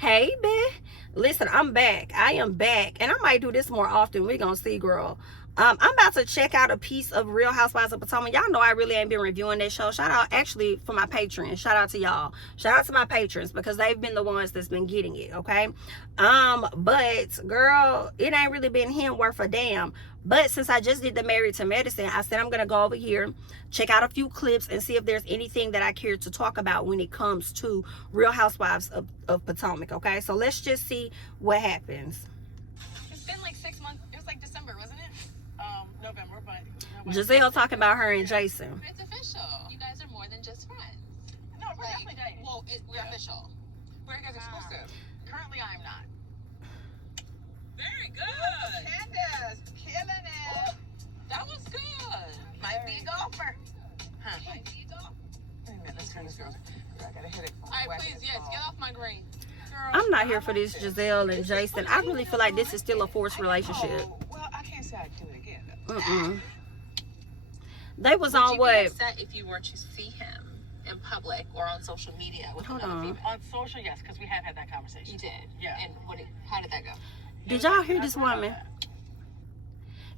Hey, bitch. Listen, I'm back. I am back. And I might do this more often. We're going to see, girl. I'm about to check out a piece of Real Housewives of Potomac. Y'all know I really ain't been reviewing that show. Shout out, actually, for my patrons. Shout out to y'all. Shout out to my patrons because they've been the ones that's been getting it, okay? But, girl, it ain't really been him worth a damn. But since I just did the Married to Medicine, I said I'm going to go over here, check out a few clips, and see if there's anything that I care to talk about when it comes to Real Housewives of Potomac, okay? So let's just see what happens. It's been like 6 months. It was like December, wasn't it? November, but... Gizelle talking about her and Jason. It's official. You guys are more than just friends. No, we're definitely dating. Well, we're official. We're you guys exclusive. Currently, I'm not. Very good. Candiace, killing it. That was good. Might be a golfer. Huh. Might be a golfer. Wait a minute, let's turn this girl. I gotta hit it. All right, please, yes, get off my green. Girl, I'm not here for this Giselle and Jason. I really feel like this is still a forced relationship. Oh, well, I can't say I'd do it again, though. They was on what? Would you be upset if you were to see him in public or on social media with Hold another on. female? On social, yes, because we have had that conversation. You did? Yeah. And how did that go? Did y'all hear this woman?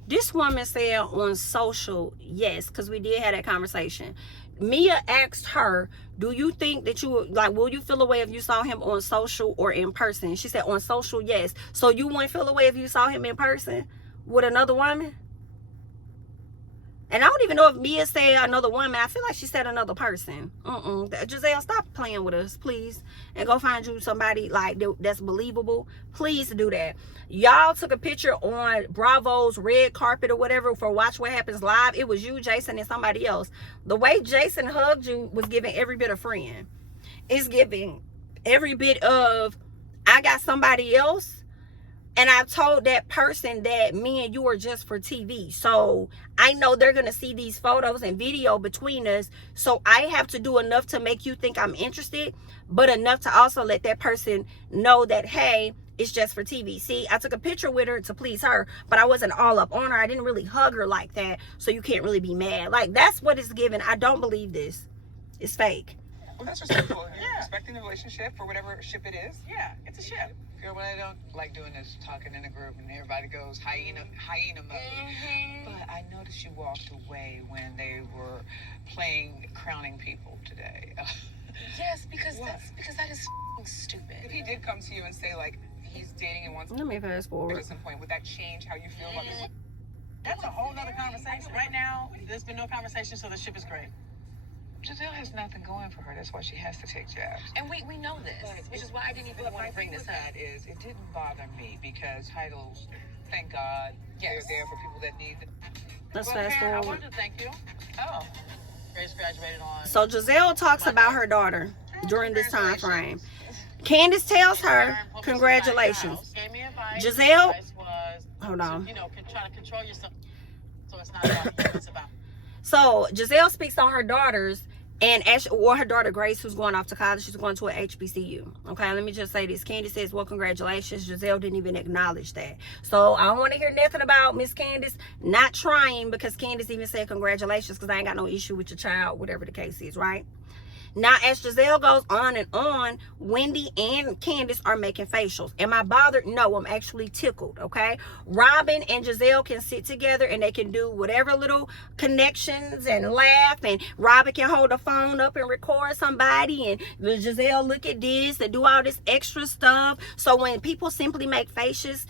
This woman said on social, yes, because we did have that conversation. Mia asked her, do you think that you, like, will you feel a way if you saw him on social or in person? She said on social, yes. So you wouldn't feel a way if you saw him in person with another woman? And I don't even know if Mia said another woman. I feel like she said another person. Gizelle, stop playing with us, please. And go find you somebody like that's believable. Please do that. Y'all took a picture on Bravo's red carpet or whatever for Watch What Happens Live. It was you, Jason, and somebody else. The way Jason hugged you was giving every bit of friend. It's giving every bit of, I got somebody else. And I told that person that me and you are just for TV. So I know they're going to see these photos and video between us. So I have to do enough to make you think I'm interested, but enough to also let that person know that, hey, it's just for TV. See, I took a picture with her to please her, but I wasn't all up on her. I didn't really hug her like that. So you can't really be mad. Like, that's what it's given. I don't believe this. It's fake. Well, that's respectful. You're respecting the relationship for whatever ship it is. Yeah, it's a ship. Girl, what I don't like doing is talking in a group and everybody goes hyena mode. But I noticed you walked away when they were playing crowning people today. Yes, because that is stupid. If he did come to you and say, like, he's dating and wants Let me fast forward. at some point, would that change how you feel about this? That's a whole nother conversation. Right now, there's been no conversation, so the ship is great. Giselle has nothing going for her. That's why she has to take jabs. And we know this, which is why I didn't even want to bring this up. That is, it didn't bother me because titles, thank God, they're there for people that need them. Let's Well, fast Karen, I forward. wanted to thank you. Oh. Grace graduated on... So Gizelle talks about her daughter during this time frame. Candiace tells her, congratulations. Gave me advice. Gizelle, Advice was hold on. You know, try to control yourself so it's not about you, it's about... So Gizelle speaks on her daughters and her daughter Grace, who's going off to college. She's going to a HBCU. Okay, let me just say this. Candiace says, well, congratulations. Gizelle didn't even acknowledge that. So I don't want to hear nothing about Miss Candiace not trying, because Candiace even said congratulations, because I ain't got no issue with your child, whatever the case is, right? Now, as Gizelle goes on and on, Wendy and Candiace are making facials. Am I bothered? No, I'm actually tickled, okay? Robyn and Gizelle can sit together and they can do whatever little connections and laugh. And Robyn can hold the phone up and record somebody. And Gizelle look at this and do all this extra stuff. So when people simply make facials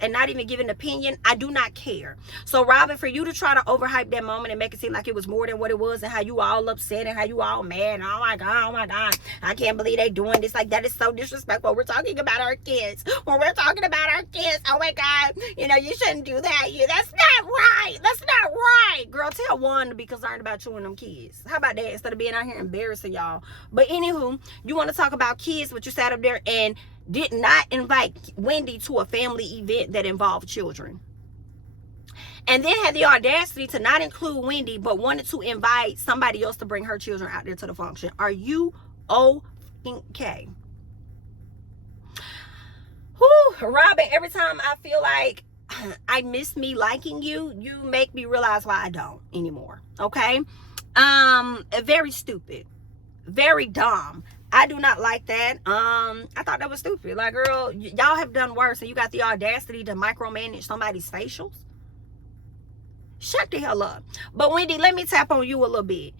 and not even give an opinion, I do not care. So Robyn, for you to try to overhype that moment and make it seem like it was more than what it was, and how you all upset and how you all mad, oh my God, I can't believe they doing this. Like, that is so disrespectful. We're talking about our kids. When we're talking about our kids, oh my God, you know, you shouldn't do that. That's not right. That's not right. Girl, tell Juan to be concerned about you and them kids. How about that? Instead of being out here embarrassing y'all. But anywho, you want to talk about kids, but you sat up there and did not invite Wendy to a family event that involved children. And then had the audacity to not include Wendy, but wanted to invite somebody else to bring her children out there to the function. Are you okay? Whew, Robyn, every time I feel like I miss me liking you, you make me realize why I don't anymore. Okay? Very stupid. Very dumb. I do not like that. I thought that was stupid. Like, girl, y'all have done worse, and you got the audacity to micromanage somebody's facials. Shut the hell up. But Wendy, let me tap on you a little bit.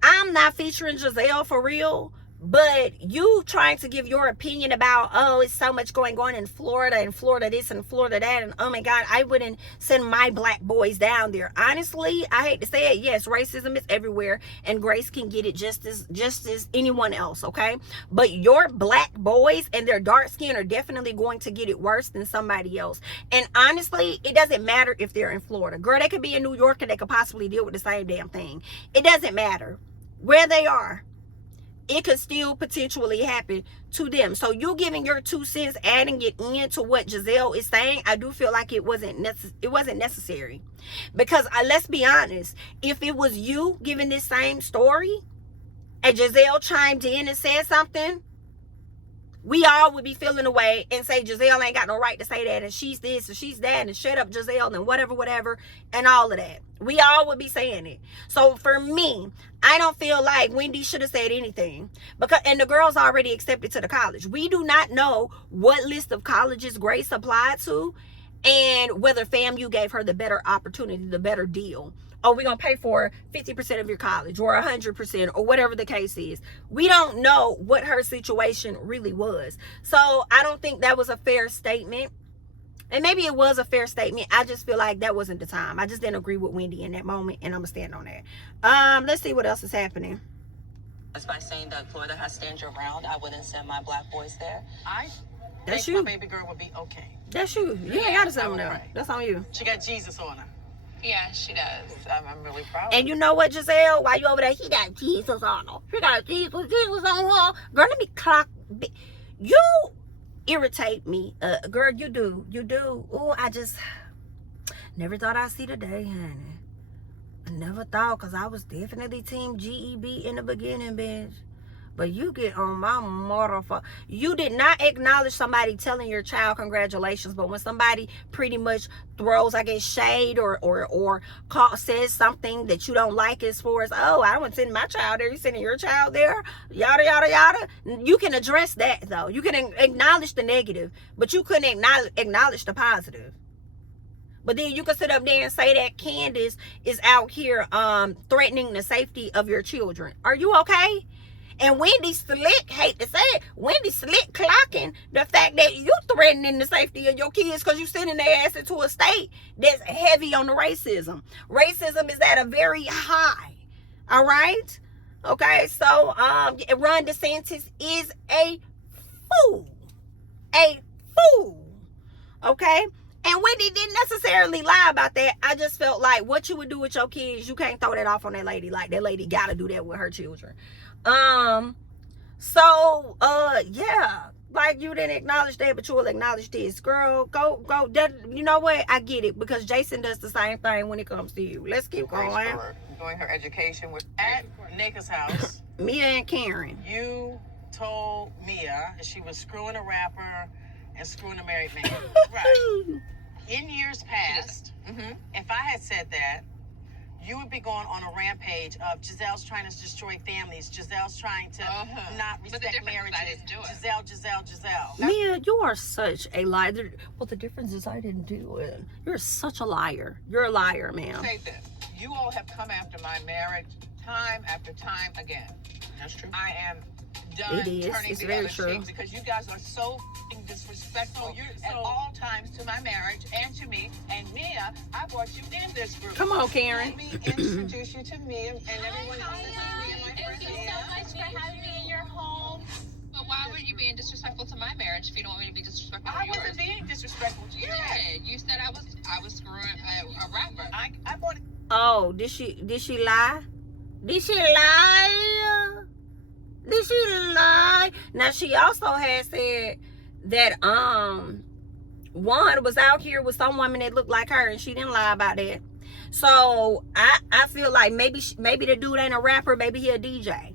I'm not featuring Gizelle for real, but you trying to give your opinion about, oh, it's so much going on in Florida, and Florida this and Florida that, and oh my God, I wouldn't send my black boys down there. Honestly, I hate to say it, yes, racism is everywhere, and Grace can get it just as anyone else, okay? But your black boys and their dark skin are definitely going to get it worse than somebody else. And honestly, it doesn't matter if they're in Florida. Girl, they could be in New York and they could possibly deal with the same damn thing. It doesn't matter where they are. It could still potentially happen to them. So you giving your 2 cents, adding it into what Gizelle is saying, I do feel like it wasn't necessary. Because let's be honest, if it was you giving this same story and Gizelle chimed in and said something, we all would be feeling away and say Gizelle ain't got no right to say that, and she's this and she's that, and shut up Gizelle, and whatever, and all of that. We all would be saying it. So for me, I don't feel like Wendy should have said anything, and the girl's already accepted to the college. We do not know what list of colleges Grace applied to, and whether FAMU gave her the better opportunity, the better deal. Oh, we're going to pay for 50% of your college, or 100%, or whatever the case is. We don't know what her situation really was. So I don't think that was a fair statement. And maybe it was a fair statement. I just feel like that wasn't the time. I just didn't agree with Wendy in that moment, and I'm going to stand on that. Let's see what else is happening. By saying that Florida has stand your ground, I wouldn't send my black boys there. I That's think you. my baby girl would be okay. That's you. You ain't got to send them I would there. pray. That's on you. She got Jesus on her. Yeah, she does. I'm really proud. And you know what, Gizelle? While you over there, he got Jesus on her. He got Jesus on her. Girl, let me clock. You irritate me. Girl, you do. You do. Oh, I just never thought I'd see the day, honey. I never thought, because I was definitely team GEB in the beginning, bitch. But you get on my motherfucker. You did not acknowledge somebody telling your child congratulations, but when somebody pretty much throws, I guess, shade or says something that you don't like, as far as, oh, I don't send my child there, you sending your child there, yada yada yada. You can address that though. You can acknowledge the negative, but you couldn't acknowledge the positive. But then you can sit up there and say that Candiace is out here threatening the safety of your children. Are you okay? And Wendy slick, hate to say it, Wendy slick clocking the fact that you threatening the safety of your kids because you sending their ass into a state that's heavy on the racism. Racism is at a very high. All right? Okay, so Ron DeSantis is a fool. A fool. Okay? And Wendy didn't necessarily lie about that. I just felt like what you would do with your kids, you can't throw that off on that lady. Like, that lady gotta do that with her children. Yeah, like, you didn't acknowledge that, but you will acknowledge this. Girl, go. You know what? I get it, because Jason does the same thing when it comes to you. Let's keep going. For doing her education with At Nika's house, Mia and Karen. you told Mia that she was screwing a rapper and screwing a married man. Right. In years past, if I had said that, you would be going on a rampage of Giselle's trying to destroy families. Giselle's trying to not respect marriages. I didn't do it. Giselle. Mia, you are such a liar. Well, the difference is I didn't do it. You're such a liar. You're a liar, ma'am. say this. You all have come after my marriage time after time again. That's true. I am done It is. turning It's the very other true. cheek because you guys are so f***ing disrespectful at all times to my marriage and to me. And Mia, I brought you in this group. Come on, Karen. Let me introduce you to Mia and everyone else. This is Mia, my friend. Thank you so much for having me in your home. But why would you be disrespectful to my marriage if you don't want me to be disrespectful to I yours? wasn't being disrespectful to you. Yeah, you said I was screwing a rapper. I brought it. Oh, did she lie? Did she lie? Did she lie? Now, she also had said that Juan was out here with some woman that looked like her, and she didn't lie about that. So I feel like maybe the dude ain't a rapper, maybe he a DJ.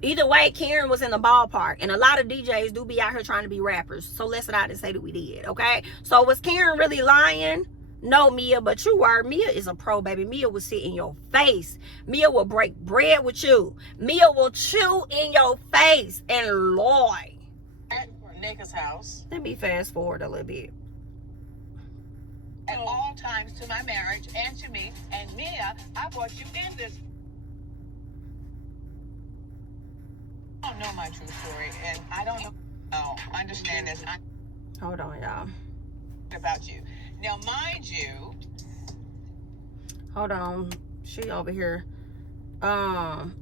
Either way, Karen was in the ballpark, and a lot of DJs do be out here trying to be rappers. So let's not say that we did, okay? So was Karen really lying? No, Mia, but you are. Mia is a pro, baby. Mia will sit in your face. Mia will break bread with you. Mia will chew in your face and lie. At Nigga's house. Let me fast forward a little bit. At all times to my marriage and to me. And Mia, I brought you in this. I don't know my true story, and I don't know. Oh, understand this. Hold on, y'all. About you. Now, mind you. Hold on. She over here. Hold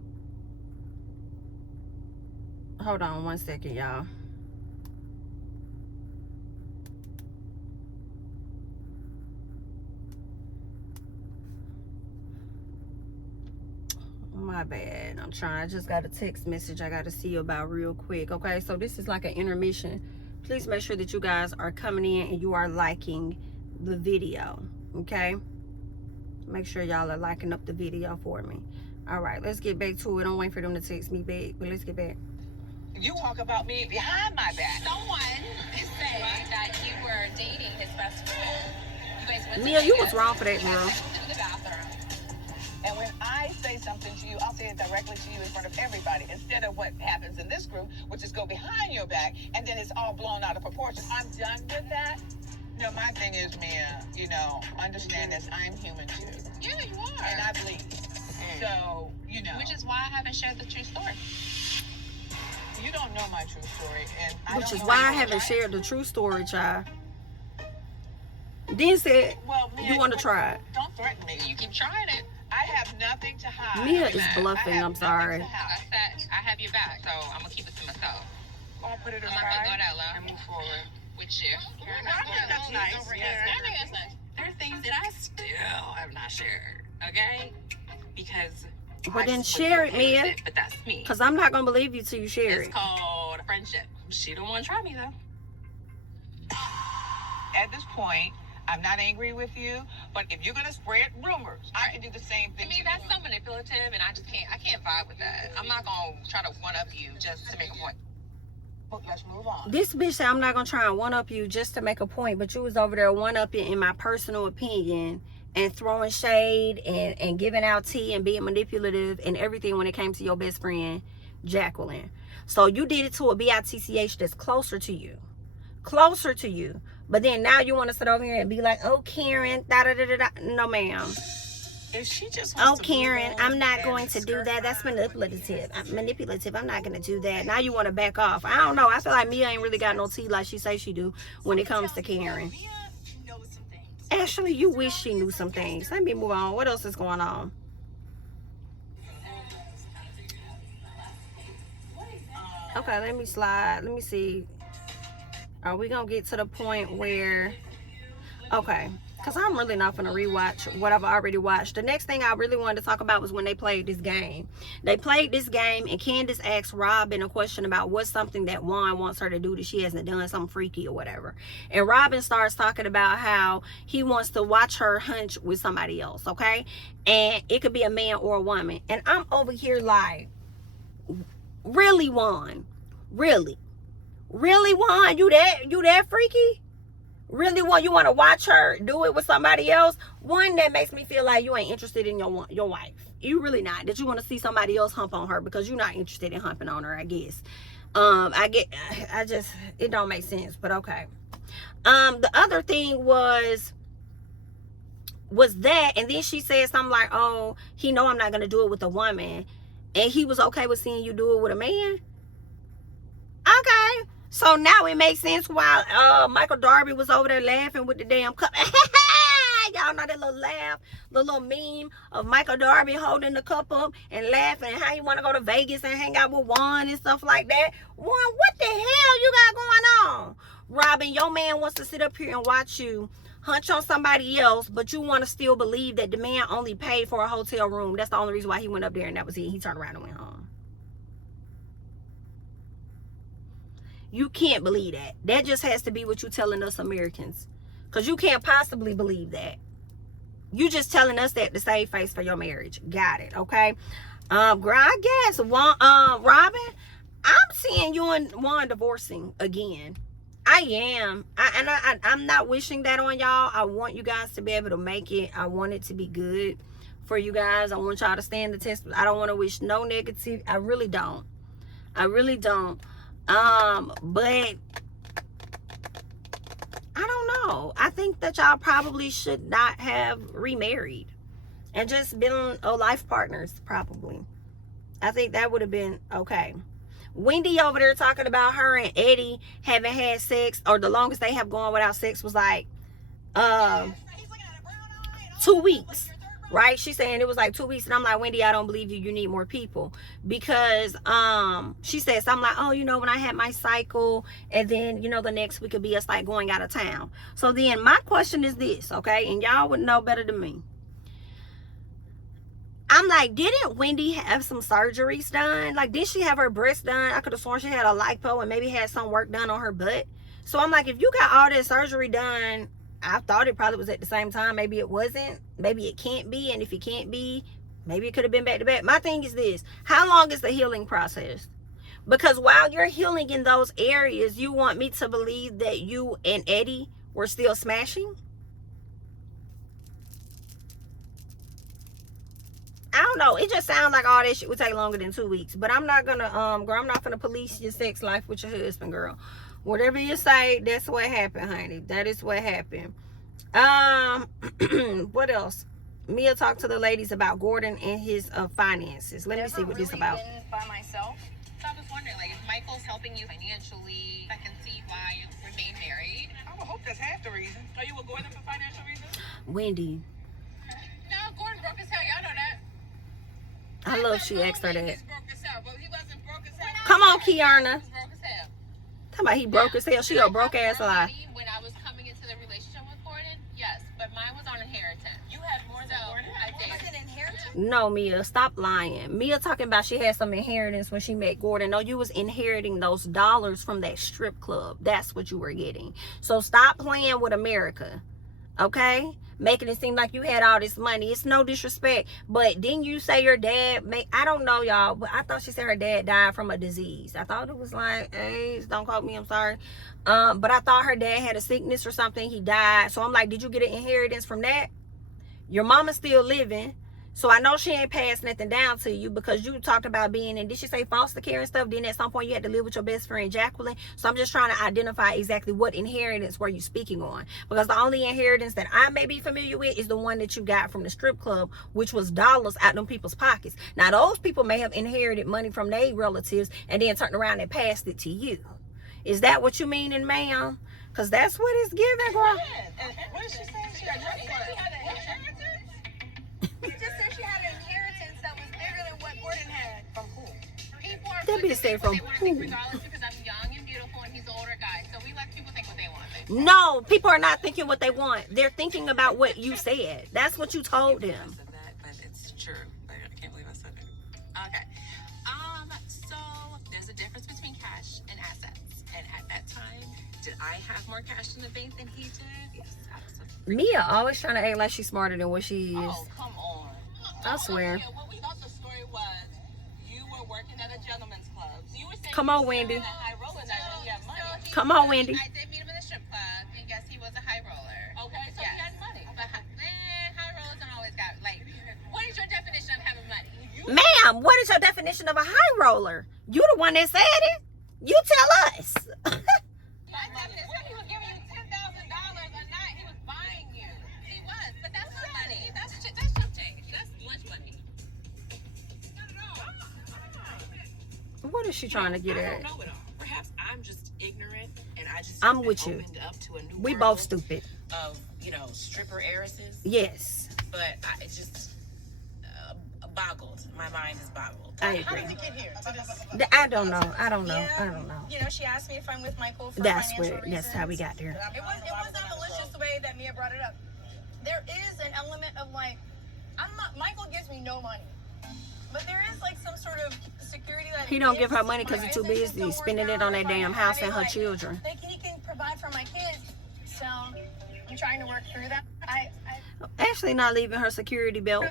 on 1 second, y'all. My bad. I just got a text message I got to see you about real quick. Okay, so this is like an intermission. Please make sure that you guys are coming in and you are liking the video. Okay, make sure y'all are liking up the video for me. All right, let's get back to it. I'm waiting for them to text me back, but let's get back. You talk about me behind my back. Someone is saying that you were dating his best friend. You guys went to Mia, you Vegas. was wrong for that, You guys girl. went to the bathroom. And when I say something to you, I'll say it directly to you in front of everybody, instead of what happens in this group, which is go behind your back, and then it's all blown out of proportion. I'm done with that. No, my thing is, Mia, you know, understand this. I'm human too. Yeah, you are. And I bleed. So, you know. Which is why I haven't shared the true story. You don't know my true story. And I Which don't is know why I your haven't life. shared the true story, child. Then said, Well, Mia, you want to try it. Don't threaten me. You keep trying it. I have nothing to hide. Mia is Amen. bluffing, I have I'm nothing sorry. to hide. I said I have your back, so I'm gonna keep it to myself. I'll put it I'm aside not gonna go that low. and move forward. With you. That's nice. I think that's nice. There are things that I still have not shared, okay? Because Well, I then just share wasn't it, okay with Mia. it, but that's me. Because I'm not going to believe you till you share It's it. called friendship. She don't want to try me though. At this point, I'm not angry with you, but if you're gonna spread rumors, I can do the same To thing. me, that's so manipulative, and I can't vibe with that. I'm not gonna try to one up you just to make a point. Let's move on. This bitch said I'm not going to try and one-up you just to make a point, but you was over there one-upping in my personal opinion and throwing shade and giving out tea and being manipulative and everything when it came to your best friend, Jacqueline. So you did it to a BITCH that's closer to you. Closer to you. But then now you want to sit over here and be like, oh, Karen, da-da-da-da-da. No, ma'am. If she just Oh, wants to move Karen, on I'm not and going to do skirt that. That's around, manipulative. I'm not going to do that. Now you want to back off. I don't know. I feel like Mia ain't really got no tea like she say she do when it comes to Karen. Mia knows some things. Actually, you wish she knew some things. Let me move on. What else is going on? Okay, let me slide. Let me see. Are we going to get to the point where... Okay. Because I'm really not going to rewatch what I've already watched. The next thing I really wanted to talk about was when they played this game. They played this game and Candiace asked Robyn a question about what's something that Juan wants her to do that she hasn't done, something freaky or whatever. And Robyn starts talking about how he wants to watch her hunch with somebody else, okay? And it could be a man or a woman. And I'm over here like, really, Juan? Really? Really, Juan? You that freaky? Really, what you want to watch her do it with somebody else? One, that makes me feel like you ain't interested in your wife. You really not. That you want to see somebody else hump on her because you're not interested in humping on her, I guess. It don't make sense, but okay. The other thing was that, and then she said something like, oh, he know I'm not gonna do it with a woman, and he was okay with seeing you do it with a man. Okay. So now it makes sense why Michael Darby was over there laughing with the damn cup. Y'all know that little laugh, the little meme of Michael Darby holding the cup up and laughing and how he want to go to Vegas and hang out with Juan and stuff like that. Juan, what the hell you got going on? Robyn, your man wants to sit up here and watch you hunch on somebody else, but you want to still believe that the man only paid for a hotel room. That's the only reason why he went up there and that was it. He turned around and went home. You can't believe that. That just has to be what you're telling us Americans. Because you can't possibly believe that. You just telling us that to save face for your marriage. Got it, okay? Girl, I guess, Robyn, I'm seeing you and Juan divorcing again. I am. I'm not wishing that on y'all. I want you guys to be able to make it. I want it to be good for you guys. I want y'all to stand the test. I don't want to wish no negative. I really don't. I really don't. But I don't know. I think that y'all probably should not have remarried and just been life partners, probably. I think that would have been okay. Wendy over there talking about her and Eddie having had sex, or the longest they have gone without sex was like 2 weeks, right? She's saying it was like 2 weeks, and I'm like, Wendy, I don't believe you. You need more people, because she said something like, oh, you know, when I had my cycle, and then, you know, the next week could be us like going out of town. So then my question is this, okay, and y'all would know better than me. I'm like, didn't Wendy have some surgeries done? Like, did she have her breast done? I could have sworn she had a lipo and maybe had some work done on her butt. So I'm like, if you got all this surgery done, I thought it probably was at the same time. Maybe it wasn't. Maybe it can't be. And if it can't be, maybe it could have been back to back. My thing is this. How long is the healing process? Because while you're healing in those areas, you want me to believe that you and Eddie were still smashing? I don't know. It just sounds like all that shit would take longer than 2 weeks. But I'm not gonna girl, I'm not gonna police your sex life with your husband, girl. Whatever you say, that's what happened, honey. That is what happened. What else? Mia talked to the ladies about Gordon and his finances. Let me see what this about. By myself. So I was wondering, like, if Michael's helping you financially, I can see why you remain married. I would hope that's half the reason. Are you with Gordon for financial reasons? Wendy. No, Gordon broke his hell. Y'all know that. I love she asked her that. He broke his hell, but he wasn't broke his hell. Come on, Kiana. He was broke his hell. Talking about he broke his hell. She a broke ass lie. When I was coming into the relationship with Gordon, yes, but mine was on inheritance. You had more than Gordon? I did. Was it inheritance? No, Mia, stop lying. Mia talking about she had some inheritance when she met Gordon. No, you was inheriting those dollars from that strip club. That's what you were getting. So stop playing with America, okay? Making it seem like you had all this money. It's no disrespect, but didn't you say your dad I don't know, y'all, but I thought she said her dad died from a disease. I thought it was like AIDS. Don't quote me, I'm sorry. But I thought her dad had a sickness or something. He died. So I'm like, did you get an inheritance from that? Your mama's still living, so I know she ain't passed nothing down to you, because you talked about being in, did she say foster care and stuff? Then at some point you had to live with your best friend Jacqueline. So I'm just trying to identify exactly what inheritance were you speaking on, because the only inheritance that I may be familiar with is the one that you got from the strip club, which was dollars out them people's pockets. Now those people may have inherited money from their relatives and then turned around and passed it to you. Is that what you mean, ma'am? Because that's what it's giving, girl. What did she say? She got drunk for it. She just said she had an inheritance that was bigger than what Gordon had. From who? People are That bitch said from they want to think who? regardless, because I'm young and beautiful and he's an older guy. So we let people think what they want. No, people are not thinking what they want. They're thinking about what you said. That's what you told them. I said that, but it's true. Like, I can't believe I said it. Okay. So there's a difference between cash and assets. And at that time, did I have more cash in the bank than he did? Yes, absolutely. Mia always trying to act like she's smarter than what she is. Oh, come on. I swear. What we thought the story was, you were working at a gentleman's club. So you were saying Come on, Wendy. you were high roller night when you had money. Come on, Wendy. I did meet him in the strip club, and yes, he was a high roller. Okay, so Yes. he had money. But high rollers don't always got, like, what is your definition of having money? Ma'am, what is your definition of a high roller? You the one that said it. You tell us. My definition, When he was giving you $10,000 a night, he was buying you. he was, but that's not money. That's chump change. That's lunch money. What is she trying to get I at? don't know it all. Perhaps I'm just ignorant, and I just I'm been with you. opened up to a new We world both stupid. of, you know, stripper heiresses. Yes, But it just boggled. My mind is boggled. I How agree. did we get here? I don't know. I don't know. I don't know. You know, she asked me if I'm with Michael for That's financial where. reasons. That's how we got there. It was not malicious the way that Mia brought it up. There is an element of like, Michael gives me no money, but there is like some sort of security that He don't give her gives money because my he's too business busy don't spending work it on out, that if I'm damn house and her having, like, children. He can provide for my kids, so You trying to work through that? Ashley not leaving her security belt.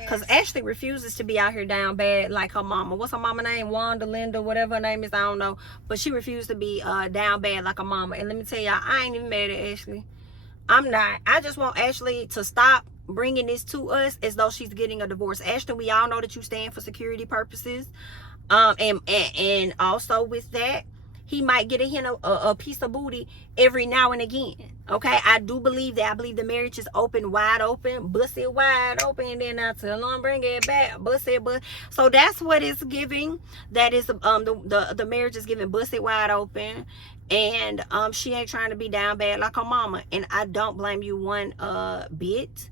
Because Ashley refuses to be out here down bad like her mama. What's her mama name? Wanda, Linda, whatever her name is, I don't know. But she refused to be down bad like her mama. And let me tell y'all, I ain't even mad at Ashley. I'm not. I just want Ashley to stop bringing this to us as though she's getting a divorce. Ashley, we all know that you stand for security purposes. And also with that, he might get a piece of booty every now and again. Okay, I do believe that. I believe the marriage is open, wide open, bust it wide open, and then I tell them bring it back, bust it, but so that's what it's giving. That is the marriage is giving, bust it wide open, and she ain't trying to be down bad like her mama, and I don't blame you one bit.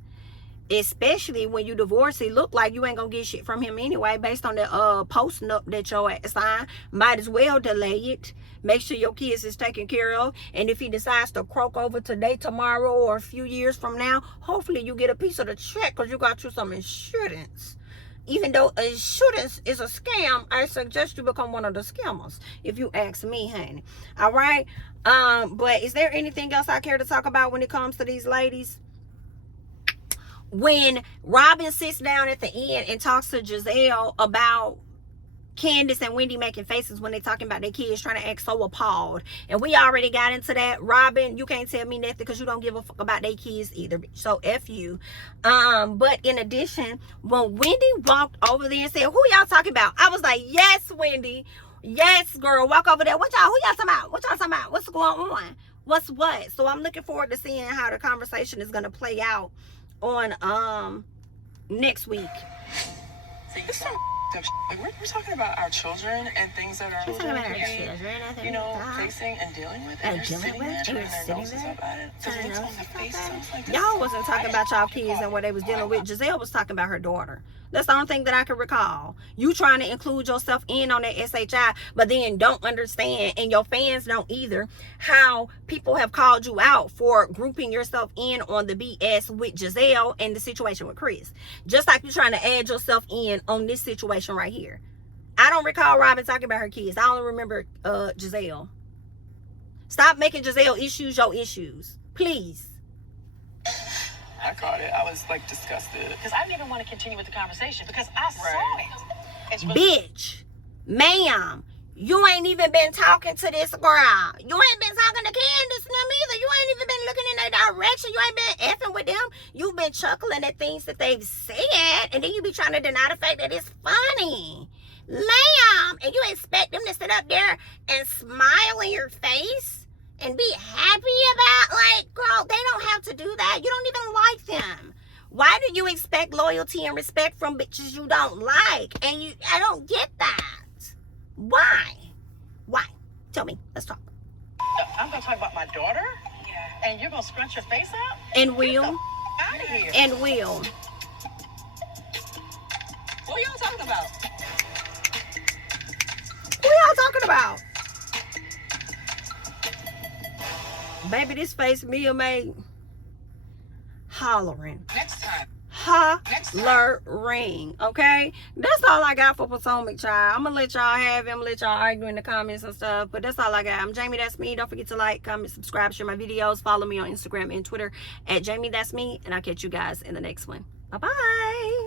Especially when you divorce, it look like you ain't gonna get shit from him anyway based on the posting up that your ass signed. Might as well delay it. Make sure your kids is taken care of. And if he decides to croak over today, tomorrow, or a few years from now, hopefully you get a piece of the check because you got you some insurance. Even though insurance is a scam, I suggest you become one of the scammers, if you ask me, honey. All right? But is there anything else I care to talk about when it comes to these ladies? When Robyn sits down at the end and talks to Gizelle about Candiace and Wendy making faces when they're talking about their kids, trying to act so appalled. And we already got into that. Robyn, you can't tell me nothing because you don't give a fuck about their kids either. So F you. But in addition, when Wendy walked over there and said, who y'all talking about? I was like, yes, Wendy. Yes, girl. Walk over there. Who y'all talking about? What y'all talking about? What's going on? What's what? So I'm looking forward to seeing how the conversation is going to play out on next week. See, it's some like we're talking about our children and things that are you know, facing and dealing with, and you're sitting there turning their noses up at it. So it looks on the face, sounds like y'all wasn't talking about y'all kids and what they was dealing with. Gizelle was talking about her daughter. That's the only thing that I can recall. You trying to include yourself in on that SHI, but then don't understand, and your fans don't either, how people have called you out for grouping yourself in on the BS with Gizelle and the situation with Chris. Just like you're trying to add yourself in on this situation right here. I don't recall Robyn talking about her kids. I only remember Gizelle. Stop making Gizelle issues your issues. Please. I caught it. I was like disgusted. Because I didn't even want to continue with the conversation because I saw it. It's really Bitch, ma'am, you ain't even been talking to this girl. You ain't been talking to Candiace and them either. You ain't even been looking in their direction. You ain't been effing with them. You've been chuckling at things that they've said, and then you be trying to deny the fact that it's funny. Ma'am, and you expect them to sit up there and smile in your face and be happy about, like, girl, they don't have to do that. You don't even like them. Why do you expect loyalty and respect from bitches you don't like? And I don't get that. Why? Tell me. Let's talk. I'm going to talk about my daughter? Yeah. And you're going to scrunch your face out? And will. Out of here. And will. What y'all talking about? Who y'all talking about? Baby, this face Mia made hollering. Next time. Hollering. Okay? That's all I got for Potomac, child. I'm gonna let y'all have it. I'm gonna let y'all argue in the comments and stuff. But that's all I got. I'm JamiThatsMe. Don't forget to like, comment, subscribe, share my videos. Follow me on Instagram and Twitter at JamiThatsMe. And I'll catch you guys in the next one. Bye-bye.